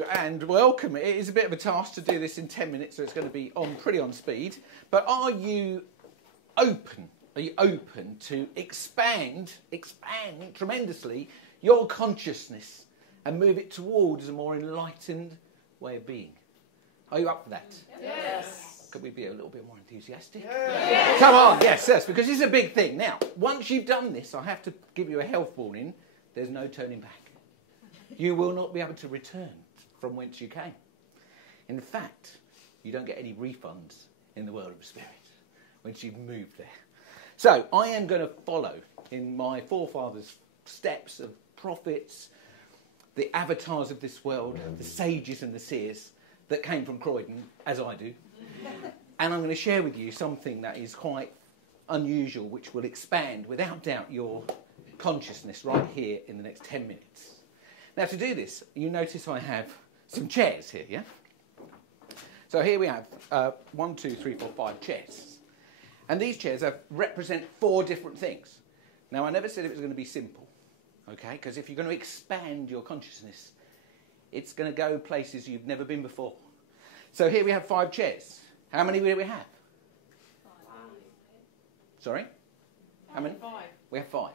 Hello and welcome. It is a bit of a task to do this in 10 minutes, so it's going to be pretty on speed. But are you open? Are you open to expand tremendously your consciousness and move it towards a more enlightened way of being? Are you up for that? Yes. Could we be a little bit more enthusiastic? Yes. Come on, yes, because it's a big thing. Now, once you've done this, I have to give you a health warning. There's no turning back. You will not be able to return from whence you came. In fact, you don't get any refunds in the world of spirit once you've moved there. So I am going to follow in my forefathers' steps of prophets, the avatars of this world, the sages and the seers that came from Croydon, as I do. And I'm going to share with you something that is quite unusual, which will expand, without doubt, your consciousness right here in the next 10 minutes. Now, to do this, you notice I have some chairs here, yeah? So here we have 1, 2, 3, 4, 5 chairs. And these chairs represent 4 different things. Now, I never said it was going to be simple, okay? Because if you're going to expand your consciousness, it's going to go places you've never been before. So here we have 5 chairs. How many do we have? 5. Sorry? How many? 5. We have 5.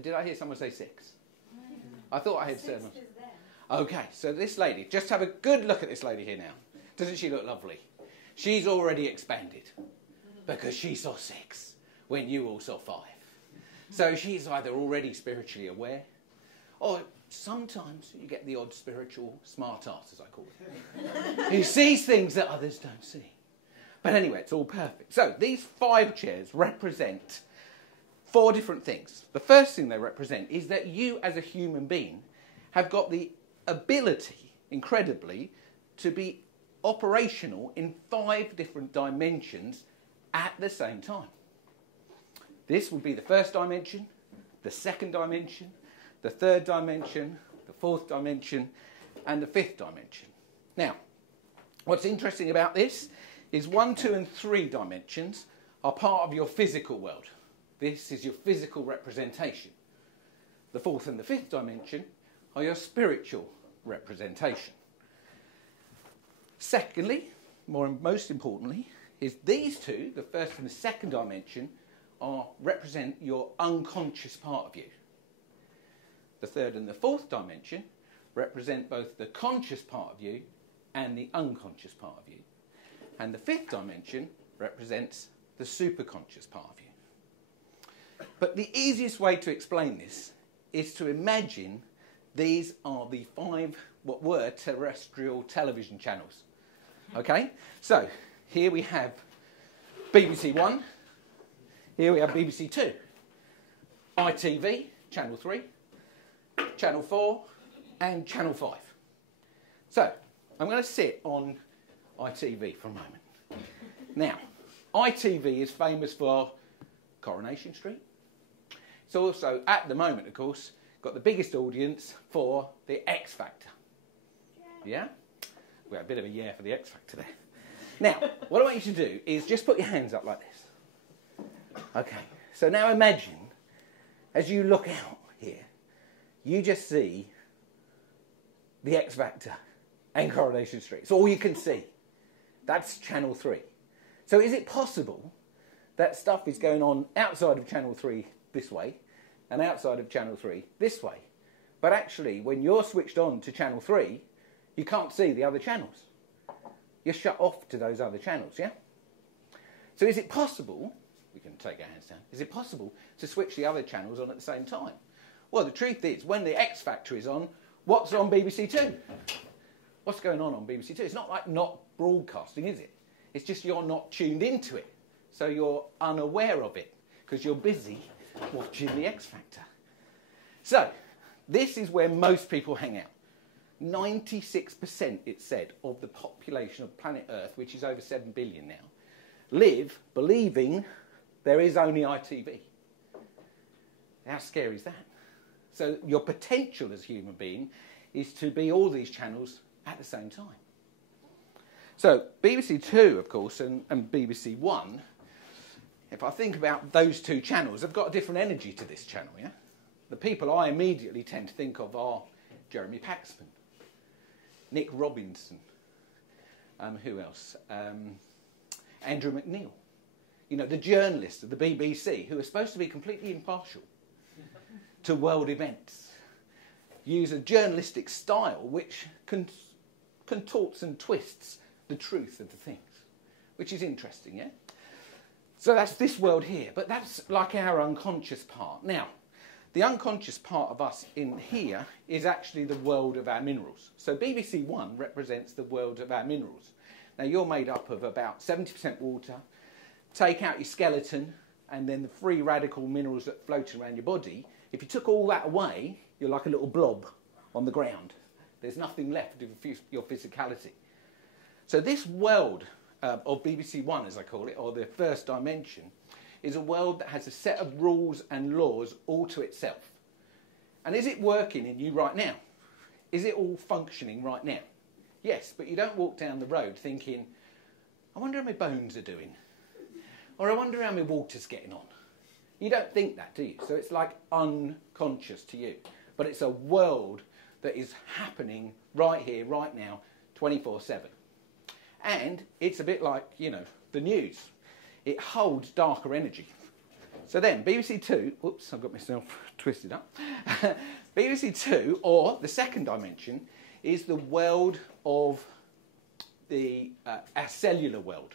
Did I hear someone say 6? I thought I had 7. Okay, so this lady, just have a good look at this lady here now. Doesn't she look lovely? She's already expanded because she saw 6 when you all saw 5. So she's either already spiritually aware, or sometimes you get the odd spiritual smart ass, as I call it, who sees things that others don't see. But anyway, it's all perfect. So these 5 chairs represent 4 different things. The first thing they represent is that you as a human being have got the ability, incredibly, to be operational in 5 different dimensions at the same time. This would be the first dimension, the second dimension, the third dimension, the fourth dimension, and the 5th dimension. Now, what's interesting about this is 1, 2, and 3 dimensions are part of your physical world. This is your physical representation. The 4th and the 5th dimension are your spiritual representation. Secondly, most importantly, is these 2, the 1st and the 2nd dimension, represent your unconscious part of you. The 3rd and the 4th dimension represent both the conscious part of you and the unconscious part of you. And the 5th dimension represents the superconscious part of you. But the easiest way to explain this is to imagine these are the 5 what were terrestrial television channels. Okay? So, here we have BBC 1, here we have BBC 2, ITV, Channel 3, Channel 4, and Channel 5. So, I'm going to sit on ITV for a moment. Now, ITV is famous for Coronation Street. It's also, at the moment, of course, got the biggest audience for the X Factor. Yeah? We had a bit of a yeah for the X Factor there. Now, what I want you to do is just put your hands up like this. Okay, so now imagine, as you look out here, you just see the X Factor and Coronation Street. It's all you can see. That's Channel 3. So is it possible that stuff is going on outside of Channel 3 this way and outside of Channel 3 this way? But actually, when you're switched on to Channel 3, you can't see the other channels. You're shut off to those other channels, yeah? So is it possible, we can take our hands down, is it possible to switch the other channels on at the same time? Well, the truth is, when the X Factor is on, what's on BBC 2? What's going on BBC 2? It's not like not broadcasting, is it? It's just you're not tuned into it. So you're unaware of it because you're busy watching the X Factor. So, this is where most people hang out. 96%, it's said, of the population of planet Earth, which is over 7 billion now, live believing there is only ITV. How scary is that? So your potential as a human being is to be all these channels at the same time. So BBC 2, of course, and BBC 1, if I think about those 2 channels, they've got a different energy to this channel, yeah? The people I immediately tend to think of are Jeremy Paxman, Nick Robinson. Who else? Andrew McNeil. You know, the journalists of the BBC, who are supposed to be completely impartial to world events, use a journalistic style which contorts and twists the truth of the things, which is interesting, yeah? So that's this world here, but that's like our unconscious part. Now, the unconscious part of us in here is actually the world of our minerals. So BBC One represents the world of our minerals. Now, you're made up of about 70% water. Take out your skeleton and then the free radical minerals that float around your body. If you took all that away, you're like a little blob on the ground. There's nothing left of your physicality. So this world of BBC One, as I call it, or the first dimension, is a world that has a set of rules and laws all to itself. And is it working in you right now? Is it all functioning right now? Yes, but you don't walk down the road thinking, I wonder how my bones are doing. Or I wonder how my water's getting on. You don't think that, do you? So it's like unconscious to you. But it's a world that is happening right here, right now, 24/7. And it's a bit like, you know, the news. It holds darker energy. So then, BBC Two, whoops, I've got myself twisted up. BBC Two, or the second dimension, is the world of our cellular world.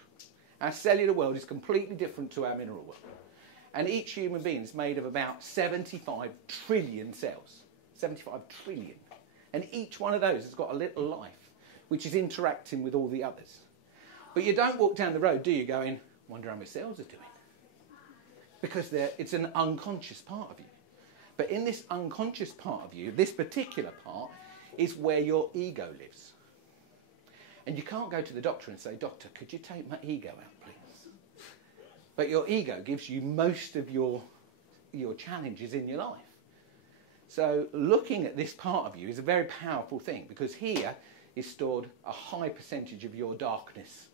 Our cellular world is completely different to our mineral world. And each human being is made of about 75 trillion cells. 75 trillion. And each one of those has got a little life, which is interacting with all the others. But you don't walk down the road, do you, going, wonder how my cells are doing? Because it's an unconscious part of you. But in this unconscious part of you, this particular part is where your ego lives. And you can't go to the doctor and say, doctor, could you take my ego out, please? But your ego gives you most of your challenges in your life. So looking at this part of you is a very powerful thing, because here is stored a high percentage of your darkness.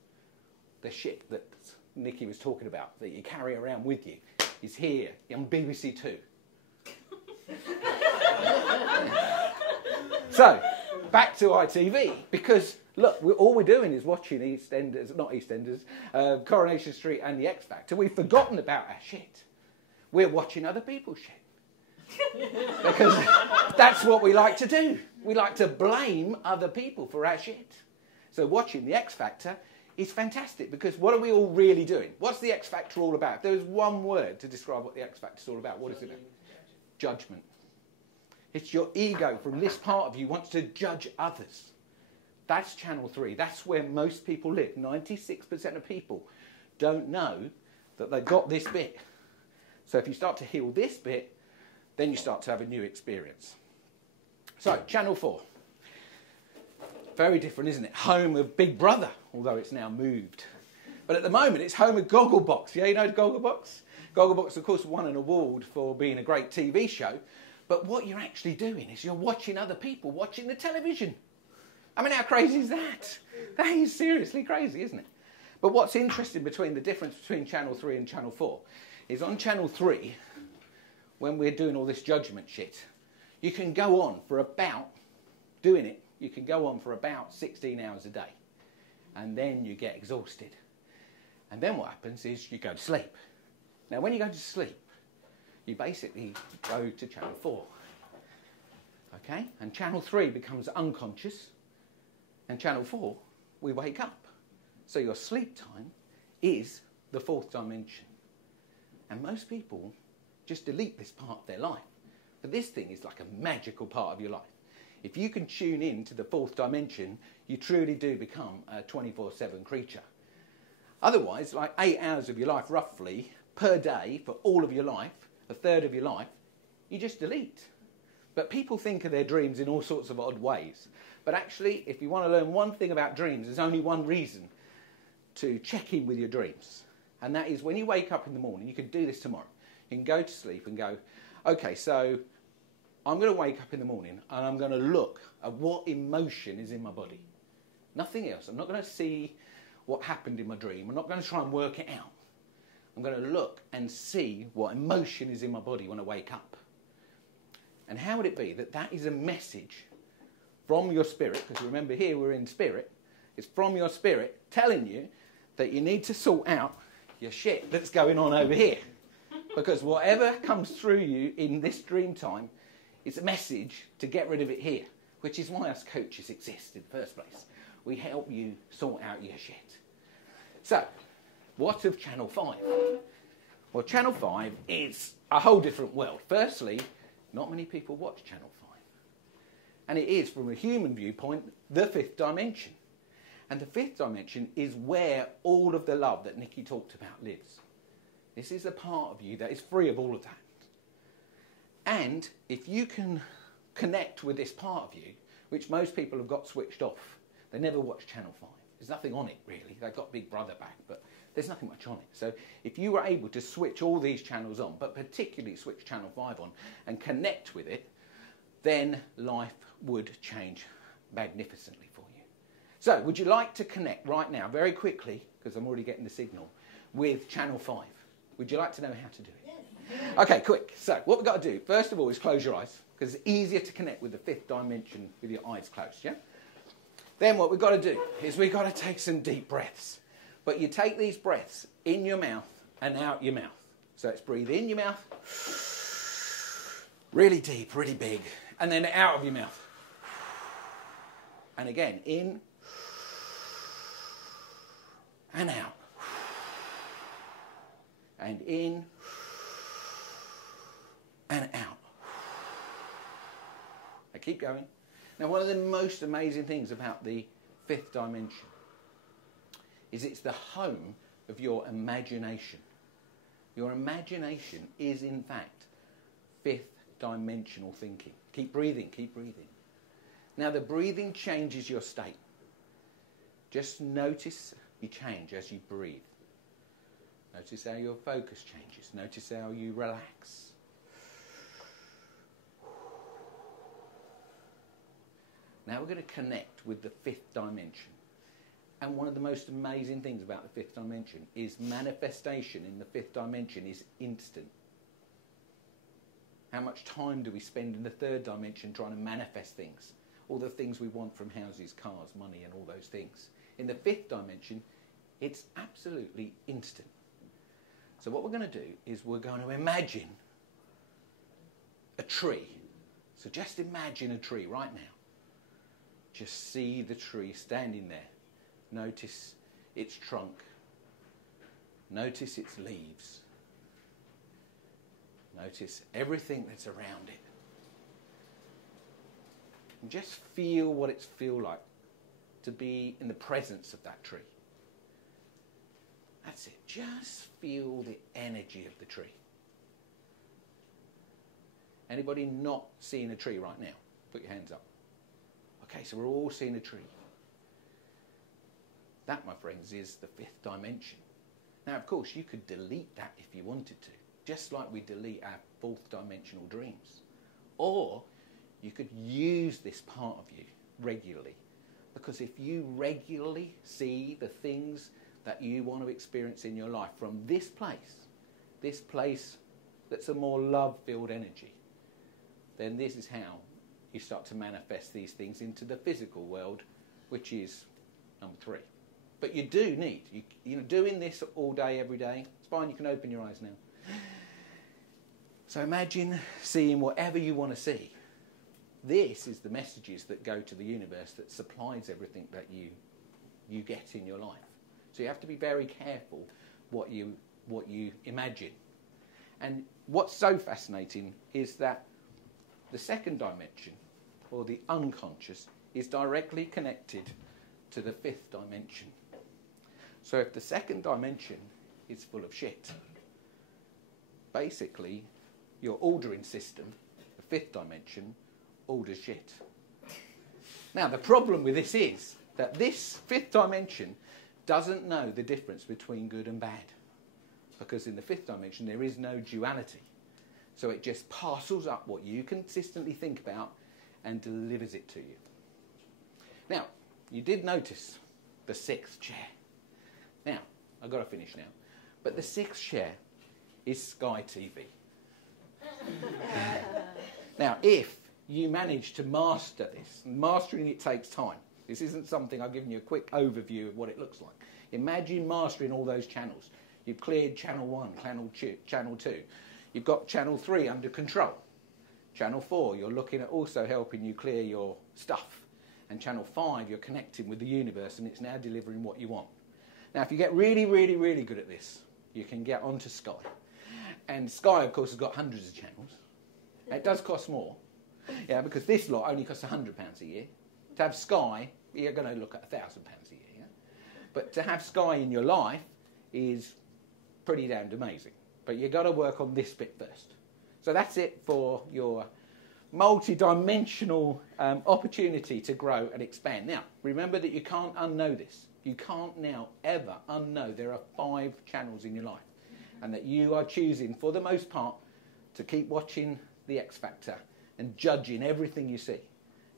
The shit that Nikki was talking about, that you carry around with you, is here on BBC Two. So, back to ITV, because, look, all we're doing is watching Coronation Street and The X Factor. We've forgotten about our shit. We're watching other people's shit. Because that's what we like to do. We like to blame other people for our shit. So watching The X Factor is fantastic, because what are we all really doing? What's The X Factor all about? If there was one word to describe what The X Factor is all about, what is it? Judgment. It's your ego from this part of you wants to judge others. That's Channel 3. That's where most people live. 96% of people don't know that they've got this bit. So if you start to heal this bit, then you start to have a new experience. So, Channel 4. Very different, isn't it? Home of Big Brother, although it's now moved. But at the moment, it's home of Gogglebox. Yeah, you know Gogglebox? Gogglebox, of course, won an award for being a great TV show. But what you're actually doing is you're watching other people watching the television. I mean, how crazy is that? That is seriously crazy, isn't it? But what's interesting between the difference between Channel 3 and Channel 4 is on Channel 3, when we're doing all this judgment shit, you can go on for about, doing it, you can go on for about 16 hours a day. And then you get exhausted. And then what happens is you go to sleep. Now, when you go to sleep, you basically go to Channel 4. Okay? And Channel 3 becomes unconscious. And Channel 4, we wake up. So your sleep time is the fourth dimension. And most people just delete this part of their life. But this thing is like a magical part of your life. If you can tune in to the fourth dimension, you truly do become a 24/7 creature. Otherwise, like 8 hours of your life roughly per day for all of your life, a third of your life, you just delete. But people think of their dreams in all sorts of odd ways. But actually, if you want to learn one thing about dreams, there's only one reason to check in with your dreams. And that is when you wake up in the morning, you can do this tomorrow. You can go to sleep and go, okay, so I'm going to wake up in the morning and I'm going to look at what emotion is in my body. Nothing else. I'm not going to see what happened in my dream. I'm not going to try and work it out. I'm going to look and see what emotion is in my body when I wake up. And how would it be that that is a message from your spirit, because remember here we're in spirit, it's from your spirit telling you that you need to sort out your shit that's going on over here. Because whatever comes through you in this dream time is a message to get rid of it here, which is why us coaches exist in the first place. We help you sort out your shit. So, what of Channel 5? Well, Channel 5 is a whole different world. Firstly, not many people watch Channel 5. And it is, from a human viewpoint, the fifth dimension. And the fifth dimension is where all of the love that Nikki talked about lives. This is a part of you that is free of all of that. And if you can connect with this part of you, which most people have got switched off, they never watch Channel 5. There's nothing on it, really. They've got Big Brother back, but there's nothing much on it. So if you were able to switch all these channels on, but particularly switch Channel 5 on, and connect with it, then life would change magnificently for you. So would you like to connect right now, very quickly, because I'm already getting the signal, with Channel 5? Would you like to know how to do it? Yes. Okay, quick. So what we've got to do, first of all, is close your eyes, because it's easier to connect with the fifth dimension with your eyes closed, yeah? Then what we've got to do is we've got to take some deep breaths. But you take these breaths in your mouth and out your mouth. So it's breathe in your mouth, really deep, really big, and then out of your mouth. And again, in and out. And in and out. I keep going. Now, one of the most amazing things about the fifth dimension is it's the home of your imagination. Your imagination is, in fact, fifth dimensional thinking. Keep breathing, keep breathing. Now, the breathing changes your state. Just notice you change as you breathe. Notice how your focus changes. Notice how you relax. Now we're going to connect with the fifth dimension. And one of the most amazing things about the fifth dimension is manifestation in the fifth dimension is instant. How much time do we spend in the third dimension trying to manifest things? All the things we want from houses, cars, money, and all those things. In the fifth dimension, it's absolutely instant. So what we're going to do is we're going to imagine a tree. So just imagine a tree right now. Just see the tree standing there. Notice its trunk. Notice its leaves. Notice everything that's around it. And just feel what it feels like to be in the presence of that tree. That's it. Just feel the energy of the tree. Anybody not seeing a tree right now? Put your hands up. Okay, so we're all seeing a tree. That, my friends, is the fifth dimension. Now, of course, you could delete that if you wanted to, just like we delete our fourth dimensional dreams. Or you could use this part of you regularly. Because if you regularly see the things that you want to experience in your life from this place that's a more love-filled energy, then this is how you start to manifest these things into the physical world, which is number 3. But you do need, doing this all day, every day. It's fine, you can open your eyes now. So imagine seeing whatever you want to see. This is the messages that go to the universe that supplies everything that you get in your life. So you have to be very careful what you imagine. And what's so fascinating is that the second dimension, or the unconscious, is directly connected to the fifth dimension. So if the second dimension is full of shit, basically your ordering system, the fifth dimension, orders shit. Now the problem with this is that this fifth dimension doesn't know the difference between good and bad. Because in the fifth dimension there is no duality. So it just parcels up what you consistently think about and delivers it to you. Now, you did notice the 6th chair. Now, I've got to finish now. But the 6th chair is Sky TV. Now, if you manage to master this. Mastering it takes time. This isn't something I've given you a quick overview of what it looks like. Imagine mastering all those channels. You've cleared channel 1, channel 2. You've got channel 3 under control. Channel 4, you're looking at also helping you clear your stuff. And channel 5, you're connecting with the universe and it's now delivering what you want. Now, if you get really, really, really good at this, you can get onto Sky. And Sky, of course, has got hundreds of channels. It does cost more, because this lot only costs £100 a year. To have Sky, you're going to look at £1,000 a year. Yeah? But to have Sky in your life is pretty damned amazing. But you've got to work on this bit first. So that's it for your multi-dimensional opportunity to grow and expand. Now, remember that you can't unknow this. You can't now ever unknow there are 5 channels in your life. And that you are choosing, for the most part, to keep watching The X Factor and judging everything you see.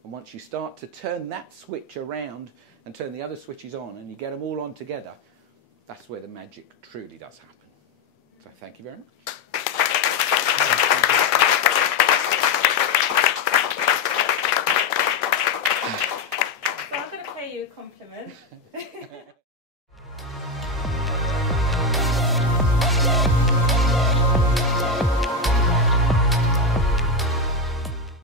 And once you start to turn that switch around and turn the other switches on and you get them all on together, that's where the magic truly does happen. So thank you very much.